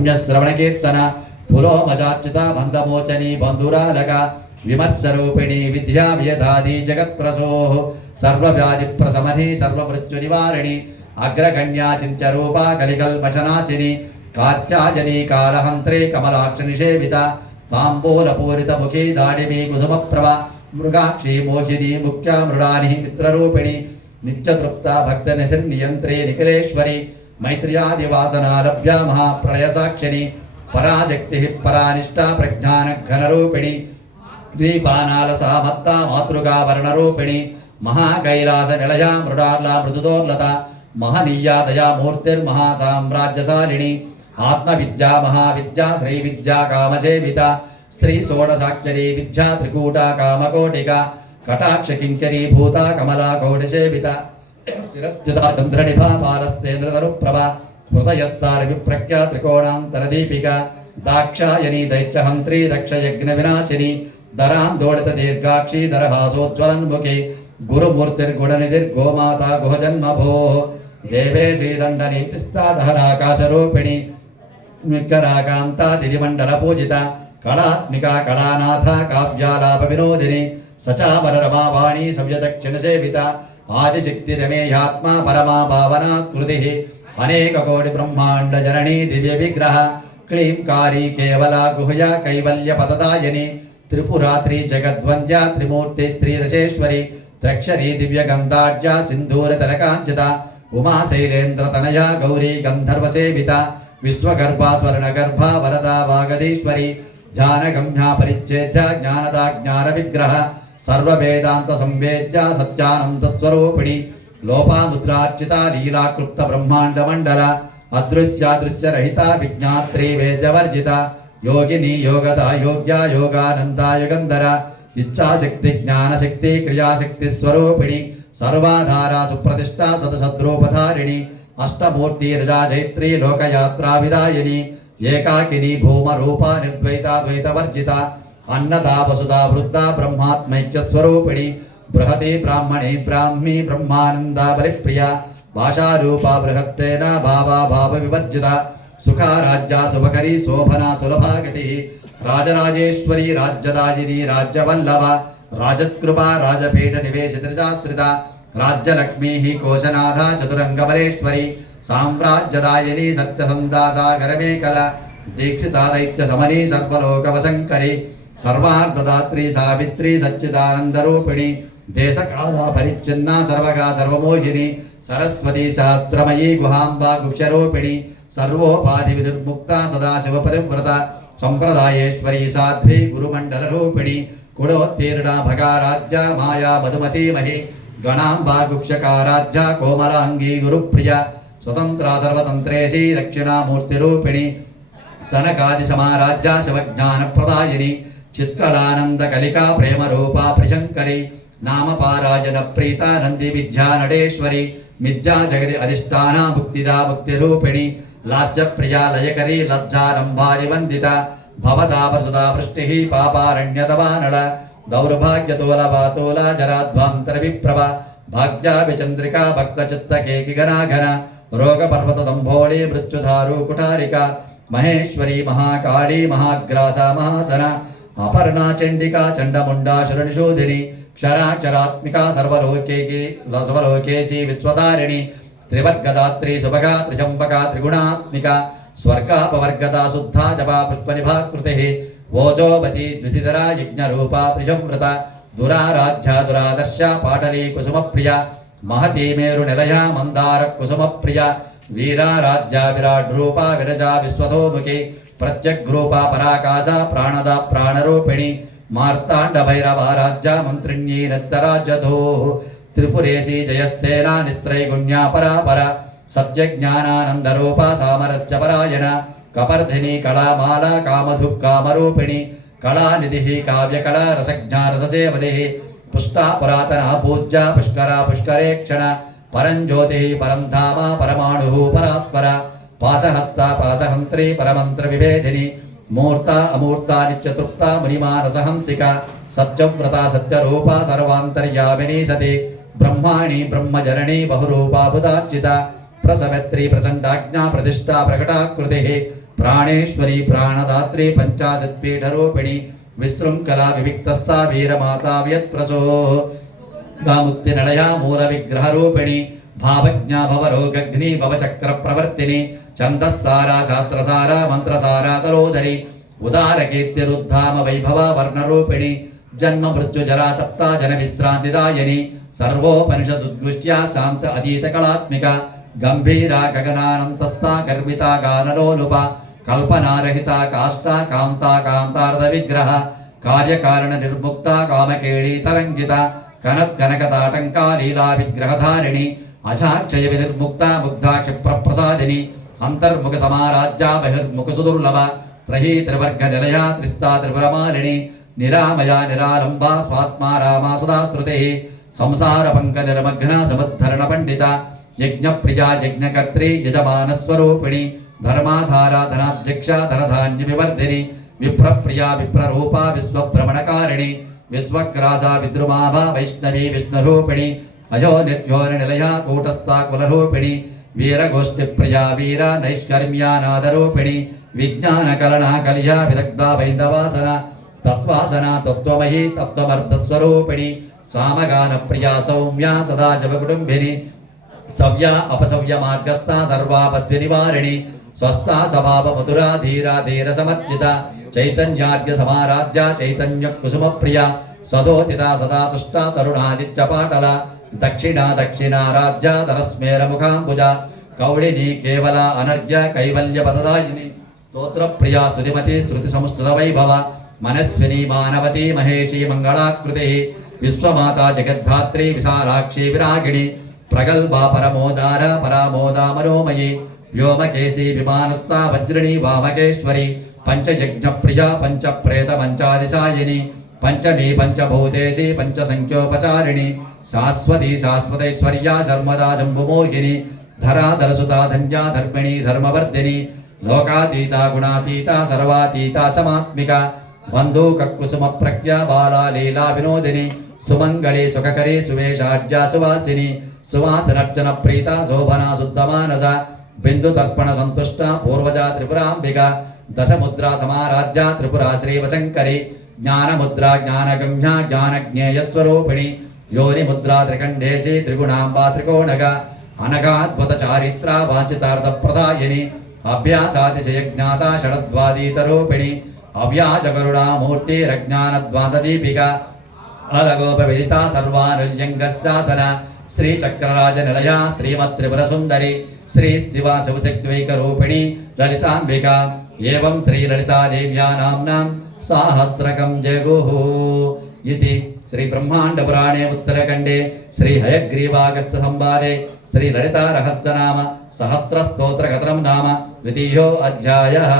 पुण्यश्रवणकीर्तन पुलोमचार्चिता बन्धमोचनी बन्धुरालक विमर्शरूपिणी विद्या व्यधादी जगत्प्रसोः सर्वव्याधिप्रशमनी सर्वमृत्युनिवारिणी अग्रगण्या चिन्त्यरूपा कलिकल्मषनाशिनी कात्यायनी कालहन्त्रे कमलाक्षनिषेविता ताम्बूलपूरितमुखी दाडिमी कुसुमप्रभा मृगाक्षी मोहिनी मुख्या मृडानि मित्ररूपिणी नित्यतृप्ता भक्तनिधिर्नियन्त्रे निखिलेश्वरी मैत्र्यादिवासनालभ्या महाप्रलयसाक्षिणी पराशक्तिः परानिष्ठा प्रज्ञानघनरूपिणी दीपानालसा मत्ता मातृका वर्णरूपिणी महाकैलासनिलया मृडार्ला मृदुदोर्लता महनीया दया मूर्तिर्महासाम्राज्यशालिनी आत्मविद्या महाविद्या श्रीविद्या कामसेविता स्त्री षोडशाक्षरी विद्या त्रिकूटा कामकोटिका कटाक्ष किंकरी भूता कमला कोटिसेविता शिरस्थिता चंद्रनिभा बालस्तेन्द्रतनुप्रभा हृदयस्तार विप्रज्ञा त्रिकोणान्तरदीपिका दाक्षायनी दैत्यहन्त्री दक्षयज्ञविनाशिनी दरान्दोलित दीर्घाक्षी दरहासोज्ज्वलन्मुखी गुरुमूर्तिर्गुणनिधिर्गोमाता गुहजन्मभोः देवेशी दण्डनीतिस्ता दहराकाशरूपिणी विकराकान्ता दिविमण्डलपूजिता कलात्मिका कलानाथा काव्यालापविनोदिनी सचामररमावाणी सव्यदक्षिणसेविता आदिशक्तिरमेयात्मा परमा भावना कृतिः अनेककोटिब्रह्माण्डजननी दिव्यविग्रह क्लींकारी केवला गुह्या कैवल्यपददायिनी त्रिपुरात्री जगद्वन्द्या त्रिमूर्ति श्रीदशेश्वरी त्रक्षरी दिव्यगन्धाढ्या सिन्धूरतलकाञ्चिता उमा शैलेन्द्रतनया गौरी गन्धर्वसेविता विश्वगर्भा स्वर्णगर्भा वरदा वागदीश्वरी ध्यानगम्या परिच्छेद्या ज्ञानदा ज्ञानविग्रह सर्ववेदान्त संवेद्या सत्यानन्दस्वरूपिणी लोपामुद्रार्चिता लीलाक्लुप्त ब्रह्माण्डमण्डल अदृश्यादृश्यरहिता विज्ञात्री वेद्यवर्जिता योगिनी योगदा योग्या योगानन्दा युगन्धरा इच्छाशक्ति ज्ञानशक्ति क्रियाशक्ति स्वरूपिणी सर्वाधारा सुप्रतिष्ठा सदसद्रूपधारिणी अष्टमूर्ति रजा चैत्री लोकयात्रा विदायिनी एकाकिनी भूमरूपा निर्द्वैता द्वैतवर्जिता अन्नदा वसुधा वृद्धा ब्रह्मात्मैक्य स्वरूपिणी बृहती ब्राह्मणी ब्राह्मी ब्रह्मानंदा बलिप्रिया भाषारूपा बृहत्तेन भावा भाव विवर्जिता सुखा राज्या शुभकरी शोभना सुलभागतिः राजराजेश्वरी राज्यदायिनी राज्यवल्लभा राजत्कृपा राजपीठ निवेशितृजाश्रिता राज्यलक्ष्मी कोशनाथा चतुरंगबलेश्वरी साम्राज्यदायिनी सत्यसन्दा सागरमेकला दीक्षिता दैत्यशमनी सर्वलोकवसंकरी सर्वार्धदात्री सावित्री सच्चिदानन्दरूपिणी देशकाला परिच्छिन्ना सर्वगा सर्वमोहिनी सरस्वती शास्त्रमयी गुहाम्बा गुक्षरूपिणी सर्वोपाधिविनिर्मुक्ता सदाशिवपतिव्रता संप्रदायेश्वरी साध्वी गुरुमण्डलरूपिणी कुलोत्तीर्णा भगाराध्या माया मधुमती मही गणाम्बा गुक्षकाराध्या कोमलांगी गुरुप्रिया स्वतंत्रा सर्वतंत्रेशी दक्षिणामूर्तिरूपिणी सनकादिसमाराध्या शिवज्ञानप्रदायिनी चित्कलानन्दकलिका प्रेमरूपा प्रिशङ्करी नामपारायण प्रीता नंदी विद्या नडेश्वरी मिथ्या जगति अधिष्ठाना मुक्तिदा मुक्तिरूपिणी लास्य प्रिया लयकरी लज्जारंभारि वंदिता भवदावसुधा वृष्टिः पापारण्यतवानल दौर्भाग्यतोलवातोला जराध्वान्तरविप्रभा भाग्या विचन्द्रिका भक्तचित्तकेकिगनाघन रोगपर्वतदम्भोळी मृत्युधारू कुठारिका महेश्वरी महाकाली महाग्रासा महासन अपर्णा चण्डिका चण्डमुण्डा शरणिशोधिनी क्षराक्षरात्मिका सर्वलोकेशी विश्वधारिणी त्रिवर्गदात्री सुभगा त्रिजंबका त्रिगुणात्मिका स्वर्गापवर्गदा शुद्धा जपा पुष्पनिभाकृतिः ओजोवती द्वितिधरा यज्ञरूपा प्रिजंव्रता दुराराध्या दुरादर्शा पाटली कुसुमप्रिया महती मेरुनिलया मंदार कुसुमप्रिया वीराराध्या विराट रूपा विरजा विश्वतोमुखी प्रत्यग्रूपा पराकाशा प्राणदा प्राणरूपिणी मार्तांड भैरवाराध्या मंत्रिण्यी नत्तराज्यधोः त्रिपुरेशी जयस्तेना निस्त्रैगुण्या परापरा सत्यज्ञानानन्दरूपा सामरस्य परायण कपर्धिनी कलामाला कामधुक् कामरूपिणी कलानिधिः काव्यकला रसज्ञा रससेवधिः पुष्टा पुरातना पूज्या पुष्करा पुष्करेक्षण परञ्ज्योतिः परं धाम परमाणुः परात्परा पाशहस्ता पाशहन्त्री परमन्त्रविभेदिनी मूर्ता अमूर्ता नित्यतृप्ता मुनिमानसहंसिका सत्यव्रता सत्यरूपा सर्वान्तर्यामिनी सती ब्रह्माणी ब्रह्मजननी बहुरूपा बुधार्चिता प्रसवत्री प्रचण्डाज्ञा प्रतिष्ठा प्रकटाकृतिः ప్రాణేశ్వరి ప్రాణదాత్రి పంచాశత్పీఠరూపిణి విశృంఖలా వివిక్తస్థా వీరమాతా వ్యత్ప్రసో ముక్తి నడయా మూల విగ్రహరూపిణి భావజ్ఞా భవరోగగ్ని భవచక్ర ప్రవర్తిని ఛందస్సారా శాస్త్రసారా మంత్రసారా తలోదరి ఉదారకీర్తిరుద్ధామ వైభవ వర్ణరూపిణి జన్మ మృత్యు జరా తప్తా జన విశ్రాంతిదాయని సర్వోపనిషదుద్గుష్ట్యా శాంత అతీత కళాత్మిక గంభీరా గగనానంతస్థా గర్వితా గానలోలుప కల్పనారహిత కాష్టా కాంతా కాంతార్ధ విగ్రహ కార్యకారణ నిర్ముక్త కామకేళీ తరంగిత కనత్కనకతాటంకా లీలా విగ్రహధారిణి అజాక్షయ వినిర్ముక్త ముగ్ధా క్షిప్రప్రసాదిని అంతర్ముఖ సమారాజ్య బహిర్ముఖ సుదుర్లభ త్రయీ త్రివర్గ నిలయా త్రిస్తా త్రిపురమాలిని నిరామయా నిరాలంబా స్వాత్మా రామా సదా శృతి సంసార పంక నిర్మగ్న సముద్ధరణ పండిత యజ్ఞప్రియా యజ్ఞకర్త్రి యజమానస్వరూపిణి ధర్మాధారా ధనాధ్యక్ష ధనధాన్య వివర్ధిని విప్రప్రియా విప్రరూపా విశ్వభ్రమణకారిణి విశ్వగ్రాసా విద్రుమాభా వైష్ణవీ విష్ణురూపిణి అయో నిర్యోని నిలయా కూటస్థా కులరూపిణి వీరగోష్ఠి ప్రియా వీర నైష్కర్మ్యానాదరూపిణి విజ్ఞానకలనా కలియా విదగ్ధా వైందవాసన తత్వాసన తత్వమయీ తత్వమర్ధస్వరూపిణి సామగాన ప్రియా సౌమ్యా సదాశివ కుటుంబిని సవ్యా అపసవ్య మార్గస్థా సర్వాపద్వి నివారిణి స్వస్థా స్వభావ మధురా ధీరా ధీర సమర్జిత చైతన్యార్ఘ్య సమారాధ్య చైతన్య కుసుమ ప్రియ సదోదిత సదా తుష్ట తరుణాదిత్య పాటల దక్షిణా దక్షిణారాధ్య ధనస్మేర ముఖాంబుజ కౌళిని కేవల అనర్ఘ్య కైవల్య పదదాయిని స్తోత్ర ప్రియా స్తుతిమతి శృతి సంస్థుత వైభవ మనస్విని మానవతి మహేషి మంగళాకృతి విశ్వమాతా జగద్ధాత్రి విశాలాక్షి విరాగిణి ప్రగల్భా పరమోదార పరామోదా మనోమయి వ్యోమకేశీ విమానస్థా వజ్రిణి వామకేశ్వరి పంచయజ్ఞ ప్రియ పంచ ప్రేత పంచాదిశాయిని పంచమీ పంచభూతేశి పంచసంఖ్యోపచారిణి శాశ్వతి శాశ్వతైశ్వర్యా శర్మదా శంభుమోహిని ధరాధరసుతా ధన్యా ధర్మిణి ధర్మవర్ధిని లోకాతీత గుణాతీత సర్వాతీత సమాత్మిక బంధూక కుసుమ ప్రజ్ఞా బాలా లీలా వినోదిని సుమంగళి సుఖకరి సువేషాఢ్యా సువాసిని సువాసనర్చన ప్రీత శోభనా శుద్ధమానస బిందు తర్పణ సంతుష్ట పూర్వజా త్రిపురాంబిక దశముద్రా సమారాధ్య త్రిపురా శ్రీవశంకరి జ్ఞానముద్రా జ్ఞానగమ్య జ్ఞానజ్ఞేయస్వరూపిణి యోని ముద్రా త్రికంఠేసి త్రిగుణాంబా త్రికోణగ అనగాద్భుత చారిత్ర వాంఛితార్థ ప్రదాయిని అభ్యాసాతిశయజ్ఞాత షడద్వాదీతరూపిణి అవ్యాజకరుణామూర్తి రజ్ఞానద్వాంతదీపిక అలగోప విదిత సర్వానుల్యంగశాసన శ్రీచక్రరాజ నిలయ శ్రీమత్రిపుర సుందరి శ్రీ శివ శివశక్తివైకరూపిణి లలితాంబిక ఏవం శ్రీలలితాదేవ్యా నామ్నాం సాహస్రకం జగుః ఇతి శ్రీ బ్రహ్మాండపురాణే ఉత్తరఖండే శ్రీ హయగ్రీవాగస్త్య సంవాదే శ్రీ లలితా రహస్యనామ సహస్రస్తోత్రకథనం నామ ద్వితీయో అధ్యాయః.